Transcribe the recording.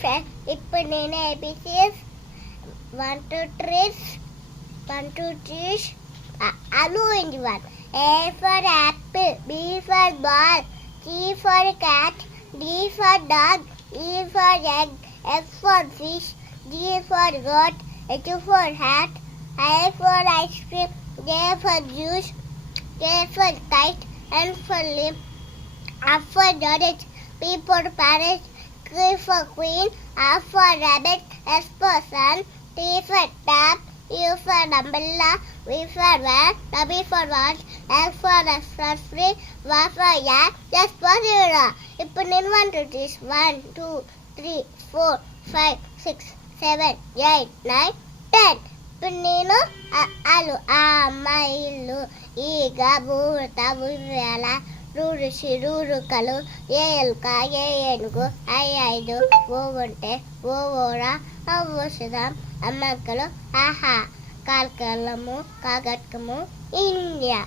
ఫ్రెండ్స్, ఇప్పుడు నేను ఏబిసిఎస్ 1 2 3 అనుంది. 1 A for apple, B for ball, C for cat, D for dog, E for egg, F for fish, G for goat, H for hat, I for ice cream, J for juice, K for kite, L for limb, R for orange, P for parrot, Q for queen, R for rabbit, S for sun, T for tap, U for umbrella, V for van, W for watch, X for free, Y for yak, S for zero. ఇప్పుడు నేను 1 2 3 4 5 6 7 8 9 10. ఇప్పుడు నేను అలు అమ్మాయిలు ఈగ బూరత ఉయ్యాల రూరు చిరుకలు ఏ ఎలుక ఏ ఏనుగు 5 ఓ ఉంటే ఓ ఓరా ఔషధం అమ్మకలు ఆహా కాల్కలము కాగట్కము ఇండియా.